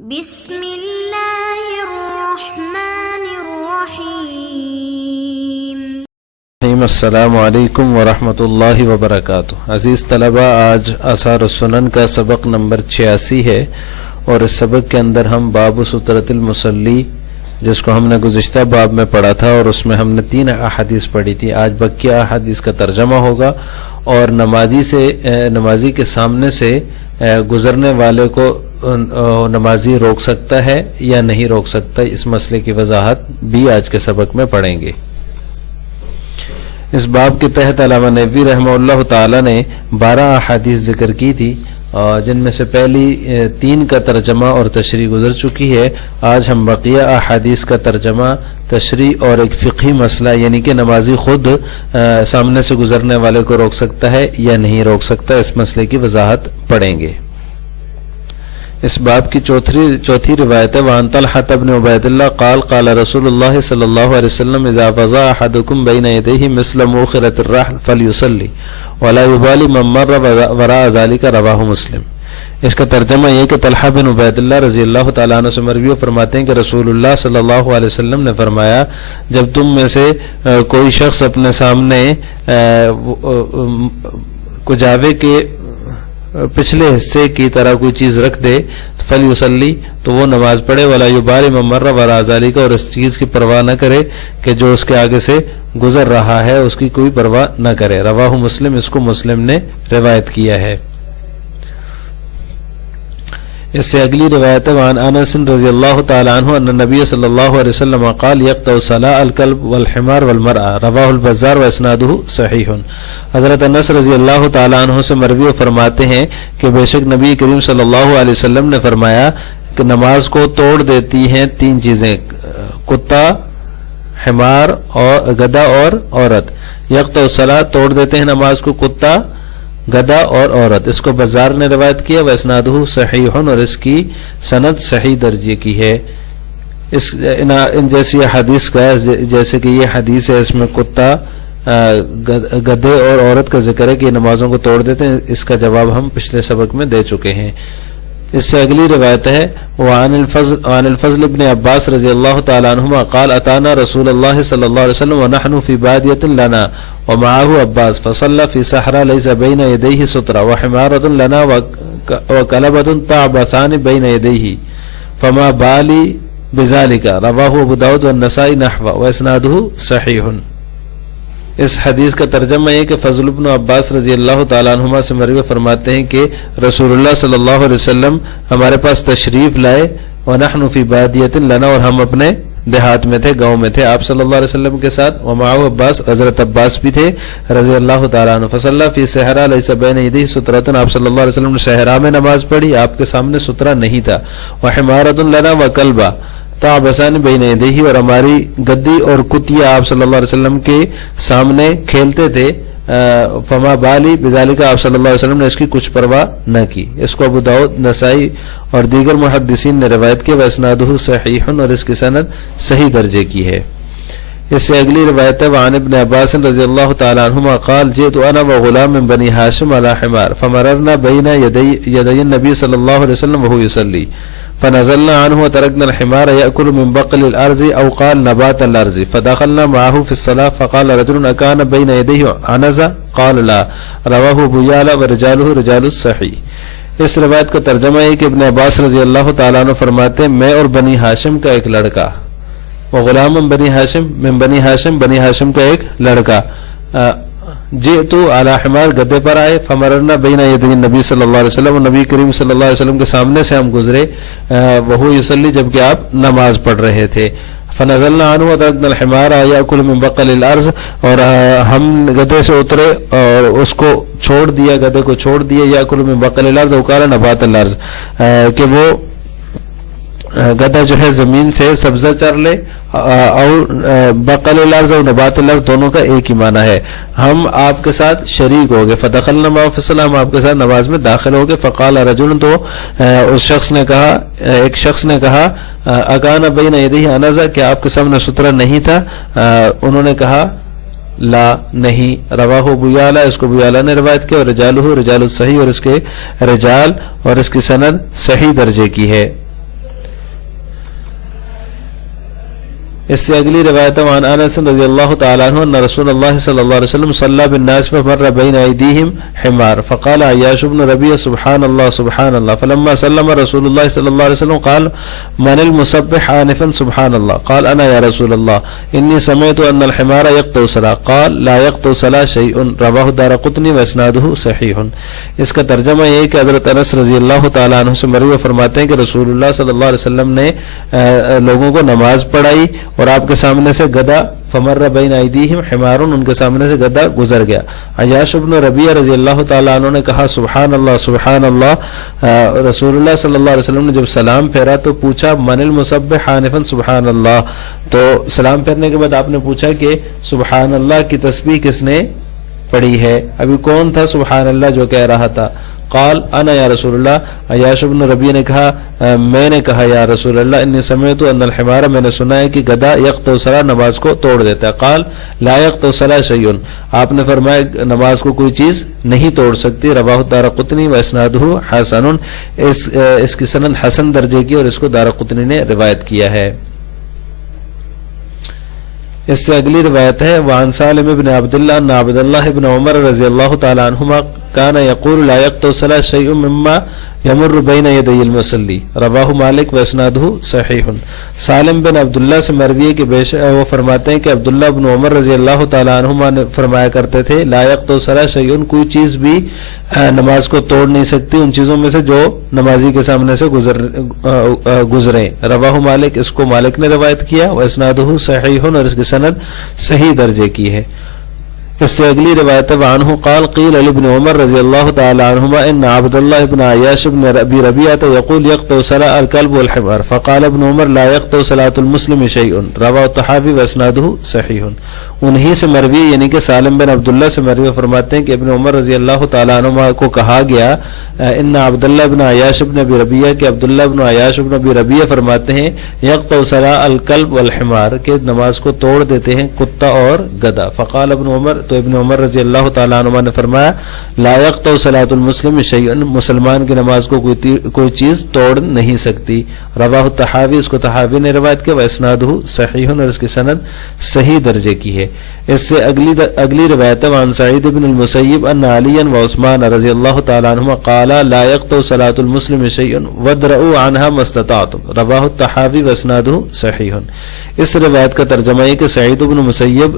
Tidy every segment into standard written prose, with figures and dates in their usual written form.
بسم اللہ الرحمن الرحیم۔ السلام علیکم ورحمۃ اللہ وبرکاتہ۔ عزیز طلبہ، آج آثار السنن کا سبق نمبر 86 ہے، اور اس سبق کے اندر ہم باب سترۃ المصلی، جس کو ہم نے گزشتہ باب میں پڑھا تھا اور اس میں ہم نے 3 احادیث پڑھی تھی، آج بقیہ احادیث کا ترجمہ ہوگا، اور نمازی کے سامنے سے گزرنے والے کو نمازی روک سکتا ہے یا نہیں روک سکتا، اس مسئلے کی وضاحت بھی آج کے سبق میں پڑھیں گے۔ اس باب کے تحت علامہ نووی رحمہ اللہ تعالی نے 12 احادیث ذکر کی تھی، جن میں سے پہلی 3 کا ترجمہ اور تشریح گزر چکی ہے۔ آج ہم بقیہ احادیث کا ترجمہ، تشریح اور ایک فقہی مسئلہ، یعنی کہ نمازی خود سامنے سے گزرنے والے کو روک سکتا ہے یا نہیں روک سکتا، اس مسئلے کی وضاحت پڑھیں گے۔ اس باب کی چوتھی روایت ہے، وعن طلحة بن عبید اللہ قال قال رسول اللہ صلی اللہ علیہ وسلم اذا وضع احدکم بین یدیہ مثل موخرۃ الرحل فلیصلی ولا یبالی من مر وراء ذلك، رواہ مسلم۔ اس کا ترجمہ یہ کہ طلحہ بن عبید اللہ رضی اللہ تعالیٰ عنہ سے مروی فرماتے ہیں کہ رسول اللہ صلی اللہ علیہ وسلم نے فرمایا، جب تم میں سے کوئی شخص اپنے سامنے کجاوے کے پچھلے حصے کی طرح کوئی چیز رکھ دے فلیصلی، تو وہ نماز پڑھے، ولا یبالی من مر وراء ذلك، اور اس چیز کی پرواہ نہ کرے کہ جو اس کے آگے سے گزر رہا ہے اس کی کوئی پرواہ نہ کرے، رواہ مسلم۔ اس کو مسلم نے روایت کیا ہے۔ اس سے اگلی روایت ہے، وعن انس رضی اللہ تعالی عنہ ان النبی صلی اللہ علیہ وسلم قال یقطع الصلاة الكلب والحمار والمرأة، رواہ البزار واسنادہ صحیح۔ حضرت انس رضی اللہ تعالی عنہ سے مروی فرماتے ہیں کہ بے شک نبی کریم صلی اللہ علیہ وسلم نے فرمایا کہ نماز کو توڑ دیتی ہیں 3 چیزیں، کتا، حمار اور گدھا اور عورت۔ یقطع الصلاة، توڑ دیتے ہیں نماز کو کتا، گدھا اور عورت۔ اس کو بزار نے روایت کیا، واسنادہ صحیح، اور اس کی سند صحیح درجے کی ہے۔ ان جیسی حدیث کا، جیسے کہ یہ حدیث ہے، اس میں کتا، گدھے اور عورت کا ذکر ہے کہ یہ نمازوں کو توڑ دیتے ہیں، اس کا جواب ہم پچھلے سبق میں دے چکے ہیں۔ اس سے اگلی روایت ہے، وعن الفضل بن عباس رضی اللہ تعالی عنہما قال اتانا رسول اللہ صلی اللہ علیہ وسلم ونحن فی بادیۃ لنا ومعه عباس فصلى في صحراء ليس بين يديه سترة وحمارة لنا وكلبة تعبثان بين يديه فما بالي بذلك، رواه ابو داود والنسائی نحوه واسناده صحیح۔ اس حدیث کا ترجمہ یہ کہ فضل بن عباس رضی اللہ تعالیٰ عنہما سے مروی فرماتے ہیں کہ رسول اللہ صلی اللہ علیہ وسلم ہمارے پاس تشریف لائے، وَنَحْنُ فِي بَادِيَةٍ لَنَا، اور ہم اپنے دیہات میں تھے، گاؤں میں تھے آپ صلی اللہ علیہ وسلم کے ساتھ، وَمَعَهُ عباس، حضرت عباس بھی تھے رضی اللہ تعالیٰ عنہ، فَصَلَّى فِي صَحْرَاء لَيْسَ بَيْنَ يَدَيْهِ سُتْرَةٌ، آپ صلی اللہ علیہ وسلم نے صحرا میں نماز پڑھی، آپ کے سامنے سترہ نہیں تھا، وَحِمَارَةٌ لَنَا وَكَلْبًا تعبثان بین یدیہ، اور ہماری گدی اور کتیا آپ صلی اللہ علیہ وسلم کے سامنے کھیلتے تھے، فما بالی بذالک، آپ صلی اللہ علیہ وسلم نے اس کی کچھ پرواہ نہ کی۔ اس کو ابو داؤد، نسائی اور دیگر محدثین نے روایت کی، واسنادہ صحیح، اور اس کی سند صحیح درجے کی ہے۔ اس سے اگلی روایت ہے، وعن ابن عباس رضی اللہ تعالی عنہما قال جئت انا وغلام من بنی ہاشم علی حمار فمررنا بین یدی النبی صلی اللہ علیہ وسلم وهو يصلي فنزلنا عنه وتركنا الحمار يأكل من بقل الأرض أو قال نبات الأرض فدخلنا معه في الصلاة فقال رجل أكان بين يديه عنزة قال لا، رواه ابو يعلى ورجاله رجال الصحيح۔ اس روایت کا ترجمہ ہے کہ ابن عباس رضی اللہ تعالیٰ عنہ فرماتے ہیں، میں اور بنی ہاشم کا ایک لڑکا، وغلام بنی ہاشم من بنی ہاشم کا ایک لڑکا، جئتو علی حمار، گدے پر آئے، فمررنا بین یدی النبی صلی اللہ علیہ وسلم، نبی کریم صلی اللہ علیہ وسلم کے سامنے سے ہم گزرے، وہو یصلی، جبکہ آپ نماز پڑھ رہے تھے، فنزلنا عنہ وترکنا الحمار یاکل من بقل الارض، اور ہم گدے سے اترے اور اس کو چھوڑ دیا، گدے کو چھوڑ دیا، یاکل من بقل الارض وقال نبات الارض، کہ وہ گدھا جو ہے زمین سے سبزہ چر لے، اور بقل الارض اور نبات الارض دونوں کا ایک ہی معنی ہے۔ ہم آپ کے ساتھ شریک ہو گئے، فدخلنا معه في الصلاة، ہم آپ کے ساتھ نماز میں داخل ہو گئے، فقال رجل، تو اس شخص نے کہا، ایک شخص نے کہا، اکان بین یدیہ عنزہ، کہ آپ کے سامنے سترہ نہیں تھا؟ انہوں نے کہا لا، نہیں، رواہ ابو یعلى، اس کو ابو یعلى نے روایت کیا، اور رجالہ رجال الصحیح، اور اس کے رجال اور اس کی سند صحیح درجے کی ہے۔ اس سے اگلی روایت عن انس رضی اللہ تعالی عنہ ان رسول اللہ صلی اللہ علیہ وسلم صلی بالناس فمر بین ایدیہم حمار فقال عیاش بن ربیع سبحان اللہ فلما سلم رسول اللہ صلی اللہ علیہ وسلم قال من المسبح آنفا سبحان اللہ قال انا یا رسول اللہ انی سمعت ان الحمار یقطع الصلاۃ قال لا یقطع الصلاۃ شیء رواہ الدارقطنی واسنادہ صحیح۔ اس کا ترجمہ یہ کہ حضرت انس رضی اللہ تعالی عنہ سے مروی فرماتے ہیں کہ رسول اللہ صلی اللہ علیہ وسلم نے لوگوں کو نماز پڑھائی اور آپ کے سامنے سے گدھا فمر بین ایدیہم حمار، ان کے سامنے سے گدھا گزر گیا۔ عیاش بن ربیع رضی اللہ تعالیٰ عنہ نے کہا سبحان اللہ۔ رسول اللہ صلی اللہ علیہ وسلم نے جب سلام پھیرا تو پوچھا من المسبح آنفا سبحان اللہ، تو سلام پھیرنے کے بعد آپ نے پوچھا کہ سبحان اللہ کی تسبیح کس نے پڑھی ہے، ابھی کون تھا سبحان اللہ جو کہہ رہا تھا؟ قال انا یا رسول اللہ، عیاش بن ربیع نے کہا میں نے کہا یا رسول اللہ انی سمعت ان الحمار، میں نے سنا ہے کہ گدھا یقطع الصلاۃ نماز کو توڑ دیتا ہے۔ قال لا یقطع الصلاۃ شیء، آپ نے فرمایا نماز کو کوئی چیز نہیں توڑ سکتی۔ رواہ الدارقطنی واسنادہ حسن، اس کی سند حسن درجے کی اور اس کو دارقطنی نے روایت کیا ہے۔ اس سے اگلی روایت ہے وعن سالم بن عبداللہ ان عبداللہ بن عمر رضی اللہ تعالی عنہما کان یقول لا یقطع الصلاۃ شیء مما یمر بین یدی المصلی، رواہ مالک واسنادہ صحیح۔ سالم بن عبداللہ سے مروی ہے کہ وہ فرماتے ہیں کہ عبداللہ بن عمر رضی اللہ تعالی عنہما نے فرمایا کرتے تھے لا یقطع الصلاۃ شیء، کوئی چیز بھی نماز کو توڑ نہیں سکتی ان چیزوں میں سے جو نمازی کے سامنے سے گزریں۔ رواہ مالک، اس کو مالک نے روایت کیا، واسنادہ صحیح، اور اس کی سند صحیح درجے کی ہے۔ اس سے اگلی روایت عنہ قال قیل لابن عمر رضی اللہ تعالی عنہما ان عبداللہ بن عیاش بن ابی ربیعہ یقول یقطع صلاۃ الکلب والحمار فقال ابن عمر لا یقطع صلاۃ المسلم شیء، رواہ الطحاوی واسنادہ صحیح۔ انہی سے مروی یعنی کہ سالم بن عبداللہ سے مروی فرماتے ہیں کہ ابن عمر رضی اللہ تعالی عنہما کو کہا گیا ان عبداللہ بن عیاش بن ابی ربیعہ کہ عبداللہ بن عیاش بن ابی ربیعہ فرماتے ہیں یقطع صلاۃ الکلب والحمار، کہ نماز کو توڑ دیتے ہیں کتا اور گدھا۔ فقال ابن عمر، تو ابن عمر رضی اللہ تعالی عنہما نے فرمایا لا یقطع صلاۃ المسلم شیء، مسلمان کی نماز کو کوئی چیز توڑ نہیں سکتی۔ رواہ الطحاوی، اس کو طحاوی نے روایت کیا، واسنادہ صحیح، اور اس کی سند صحیح درجے کی ہے۔ اس سے اگلی روایت عن سعید بن المسیب ان علی وعثمان رضی اللہ تعالی عنہما قالا لا یقطع صلاۃ المسلم شیء وادرؤوا عنها ما استطعتم، رواہ الطحاوی واسنادہ صحیح۔ اس روایت کا ترجمہ ہے کہ سعید بن مسیب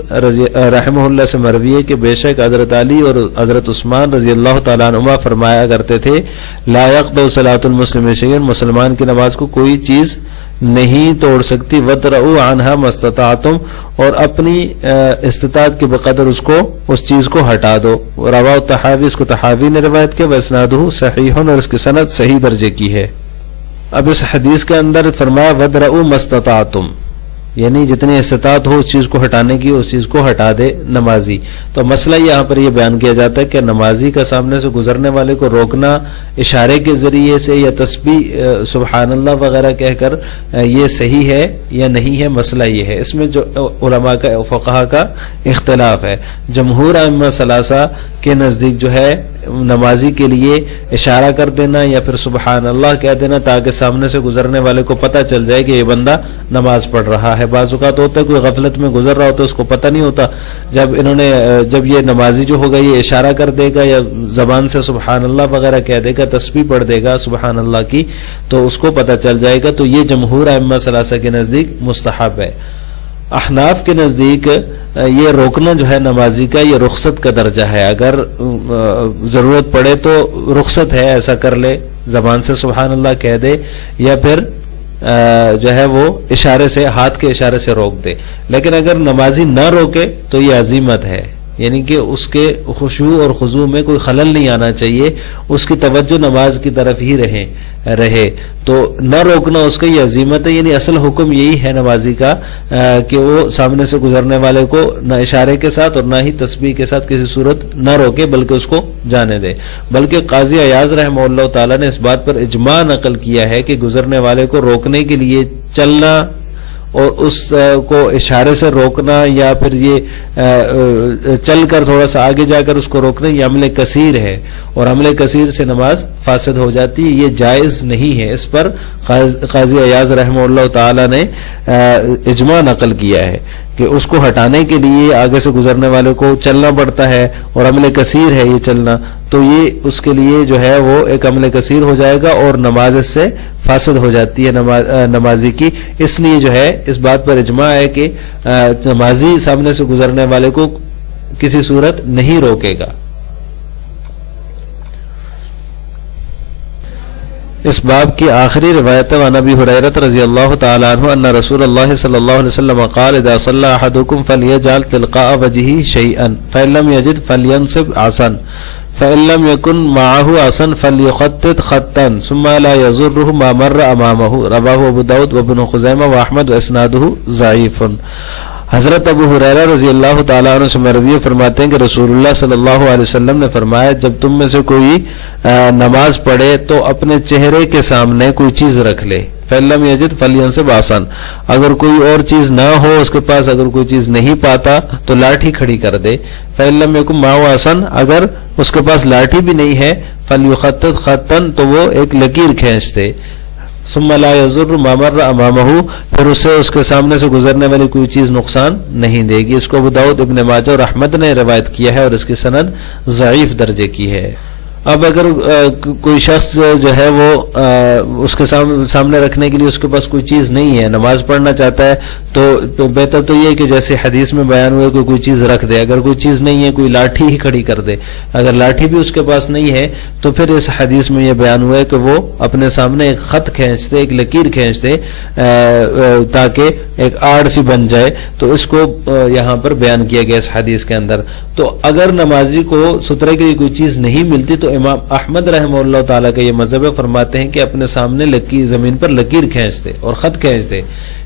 رحمہ اللہ سے مروی ہے کہ بے شک حضرت علی اور حضرت عثمان رضی اللہ تعالی عنہما فرمایا کرتے تھے لا یقطع صلاۃ المسلم شیء، مسلمان کی نماز کو کوئی چیز نہیں توڑ سکتی، وَدْرَؤُوا عَنْهَا مَسْتَطَعْتُمْ، اور اپنی استطاعت کے بقدر اس چیز کو ہٹا دو۔ رواہ الطحاوی، اس کو طحاوی نے روایت کیا، واسنادہ صحیح، اور اس کی سند صحیح درجے کی ہے۔ اب اس حدیث کے اندر فرمایا وَدْرَؤُوا مَسْتَطَعْتُمْ، یعنی جتنی استطاعت ہو اس چیز کو ہٹانے کی اس چیز کو ہٹا دے نمازی۔ تو مسئلہ یہاں پر یہ بیان کیا جاتا ہے کہ نمازی کا سامنے سے گزرنے والے کو روکنا اشارے کے ذریعے سے یا تسبیح سبحان اللہ وغیرہ کہہ کر یہ صحیح ہے یا نہیں ہے، مسئلہ یہ ہے۔ اس میں جو علماء کا فقہا کا اختلاف ہے۔ جمہور ائمہ ثلاثہ کے نزدیک جو ہے نمازی کے لیے اشارہ کر دینا یا پھر سبحان اللہ کہہ دینا تاکہ سامنے سے گزرنے والے کو پتہ چل جائے کہ یہ بندہ نماز پڑھ رہا ہے۔ بعض اوقات ہوتا ہے کوئی غفلت میں گزر رہا ہوتا ہے، اس کو پتہ نہیں ہوتا، جب یہ نمازی جو ہوگا یہ اشارہ کر دے گا یا زبان سے سبحان اللہ وغیرہ کہہ دے گا، تسبیح پڑھ دے گا سبحان اللہ کی، تو اس کو پتہ چل جائے گا۔ تو یہ جمہور ائمہ ثلاثہ کے نزدیک مستحب ہے۔ احناف کے نزدیک یہ روکنا جو ہے نمازی کا یہ رخصت کا درجہ ہے، اگر ضرورت پڑے تو رخصت ہے، ایسا کر لے، زبان سے سبحان اللہ کہہ دے یا پھر جو ہے وہ اشارے سے، ہاتھ کے اشارے سے روک دے۔ لیکن اگر نمازی نہ روکے تو یہ عزیمت ہے، یعنی کہ اس کے خشوع اور خضوع میں کوئی خلل نہیں آنا چاہیے، اس کی توجہ نماز کی طرف ہی رہے، تو نہ روکنا اس کا یہ عزیمت ہے۔ یعنی اصل حکم یہی ہے نمازی کا کہ وہ سامنے سے گزرنے والے کو نہ اشارے کے ساتھ اور نہ ہی تسبیح کے ساتھ کسی صورت نہ روکے بلکہ اس کو جانے دے۔ بلکہ قاضی عیاض رحمہ اللہ تعالیٰ نے اس بات پر اجماع نقل کیا ہے کہ گزرنے والے کو روکنے کے لیے چلنا اور اس کو اشارے سے روکنا یا پھر یہ چل کر تھوڑا سا آگے جا کر اس کو روکنا، یہ عمل کثیر ہے، اور عمل کثیر سے نماز فاسد ہو جاتی ہے، یہ جائز نہیں ہے۔ اس پر قاضی ایاز رحمہ اللہ تعالی نے اجماع نقل کیا ہے کہ اس کو ہٹانے کے لیے آگے سے گزرنے والے کو چلنا پڑتا ہے، اور عمل کثیر ہے یہ چلنا، تو یہ اس کے لیے جو ہے وہ ایک عمل کثیر ہو جائے گا اور نماز اس سے فاسد ہو جاتی ہے نمازی کی۔ اس لیے جو ہے اس بات پر اجماع ہے کہ نمازی سامنے سے گزرنے والے کو کسی صورت نہیں روکے گا۔ اس باب کی آخری روایت عن ابی ہریرہ رضی اللہ تعالی عنہ ان رسول اللہ صلی اللہ علیہ وسلم قال اذا صلى احدكم فليجعل تلقاء وجهه شيئا فإن لم يجد فلينصب عصا فإن لم يكن معه عصا فليخطط خطا ثم لا يضره ما مر امامه رواه ابو داود وابن خزیمہ واحمد واسناده ضعیف۔ حضرت ابو ہریرہ رضی اللہ تعالیٰ عنہ سے مروی فرماتے ہیں کہ رسول اللہ صلی اللہ علیہ وسلم نے فرمایا جب تم میں سے کوئی نماز پڑھے تو اپنے چہرے کے سامنے کوئی چیز رکھ لے، فَإِن يَجِدْ فَلْيَنْصِبْ عَصًا، اگر کوئی اور چیز نہ ہو اس کے پاس، اگر کوئی چیز نہیں پاتا تو لاٹھی کھڑی کر دے، فَإِن لَمْ يَكُن مَعَهُ عَصًا، اگر اس کے پاس لاٹھی بھی نہیں ہے، فَلْيُخَطِّطْ خَطًّا، تو وہ ایک لکیر کھینچ دے، ثم لا يضر ما مر امامه، پھر اسے اس کے سامنے سے گزرنے والی کوئی چیز نقصان نہیں دے گی۔ اس کو ابو داؤد، ابن ماجہ اور احمد نے روایت کیا ہے اور اس کی سند ضعیف درجے کی ہے۔ اب اگر کوئی شخص جو ہے وہ اس کے سامنے رکھنے کے لیے اس کے پاس کوئی چیز نہیں ہے، نماز پڑھنا چاہتا ہے، تو بہتر تو یہ ہے کہ جیسے حدیث میں بیان ہوئے کہ کوئی چیز رکھ دے، اگر کوئی چیز نہیں ہے کوئی لاٹھی ہی کھڑی کر دے، اگر لاٹھی بھی اس کے پاس نہیں ہے تو پھر اس حدیث میں یہ بیان ہوا ہے کہ وہ اپنے سامنے ایک خط کھینچ دے، ایک لکیر کھینچ دے تاکہ ایک آڑ سی بن جائے، تو اس کو یہاں پر بیان کیا گیا اس حدیث کے اندر۔ تو اگر نمازی کو سترے کے لیے کوئی چیز نہیں ملتی تو امام احمد رحمہ اللہ تعالیٰ کا یہ مذہب فرماتے ہیں کہ اپنے سامنے زمین پر لکیر کھینچ دے اور خط کھینچ دے۔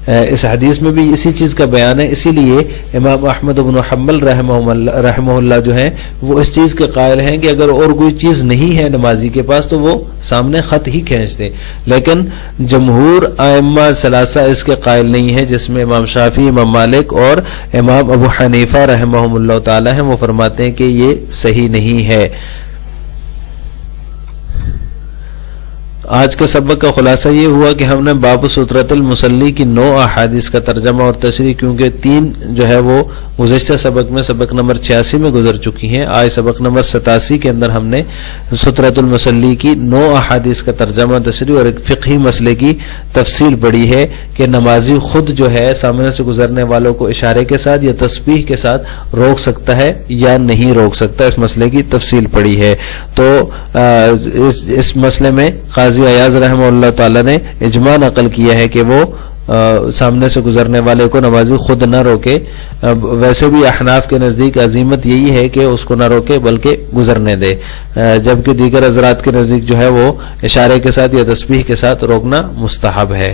اس حدیث میں بھی اسی چیز کا بیان ہے، اسی لیے امام احمد بن حنبل رحمہ اللہ جو ہیں وہ اس چیز کے قائل ہیں کہ اگر اور کوئی چیز نہیں ہے نمازی کے پاس تو وہ سامنے خط ہی کھینچ دے، لیکن جمہور ائمہ ثلاثہ اس کے قائل نہیں ہے، جس میں امام شافعی، امام مالک اور امام ابو حنیفہ رحمہ اللہ تعالی ہیں، وہ فرماتے ہیں کہ یہ صحیح نہیں ہے۔ آج کے سبق کا خلاصہ یہ ہوا کہ ہم نے باب سترۃ المصلی کی 9 احادیث کا ترجمہ اور تشریح، کیونکہ 3 جو ہے وہ گزشتہ سبق میں سبق نمبر 86 میں گزر چکی ہیں، آج سبق نمبر 87 کے اندر ہم نے سترۃ المصلی کی 9 احادیث کا ترجمہ، تشریح اور ایک فقہی مسئلے کی تفصیل پڑھی ہے کہ نمازی خود جو ہے سامنے سے گزرنے والوں کو اشارے کے ساتھ یا تسبیح کے ساتھ روک سکتا ہے یا نہیں روک سکتا، اس مسئلے کی تفصیل پڑھی ہے۔ تو اس مسئلے میں قاضی ایاز رحمہ اللہ تعالی نے اجماع نقل کیا ہے کہ وہ سامنے سے گزرنے والے کو نمازی خود نہ روکے۔ ویسے بھی احناف کے نزدیک عزیمت یہی ہے کہ اس کو نہ روکے بلکہ گزرنے دے، جبکہ دیگر حضرات کے نزدیک جو ہے وہ اشارے کے ساتھ یا تسبیح کے ساتھ روکنا مستحب ہے۔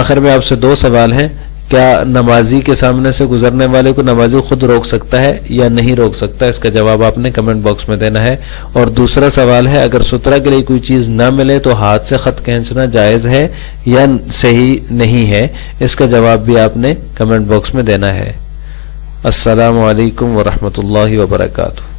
آخر میں آپ سے 2 سوال ہیں، کیا نمازی کے سامنے سے گزرنے والے کو نمازی خود روک سکتا ہے یا نہیں روک سکتا؟ اس کا جواب آپ نے کمنٹ باکس میں دینا ہے۔ اور دوسرا سوال ہے، اگر سترہ کے لیے کوئی چیز نہ ملے تو ہاتھ سے خط کھینچنا جائز ہے یا صحیح نہیں ہے؟ اس کا جواب بھی آپ نے کمنٹ باکس میں دینا ہے۔ السلام علیکم ورحمۃ اللہ وبرکاتہ۔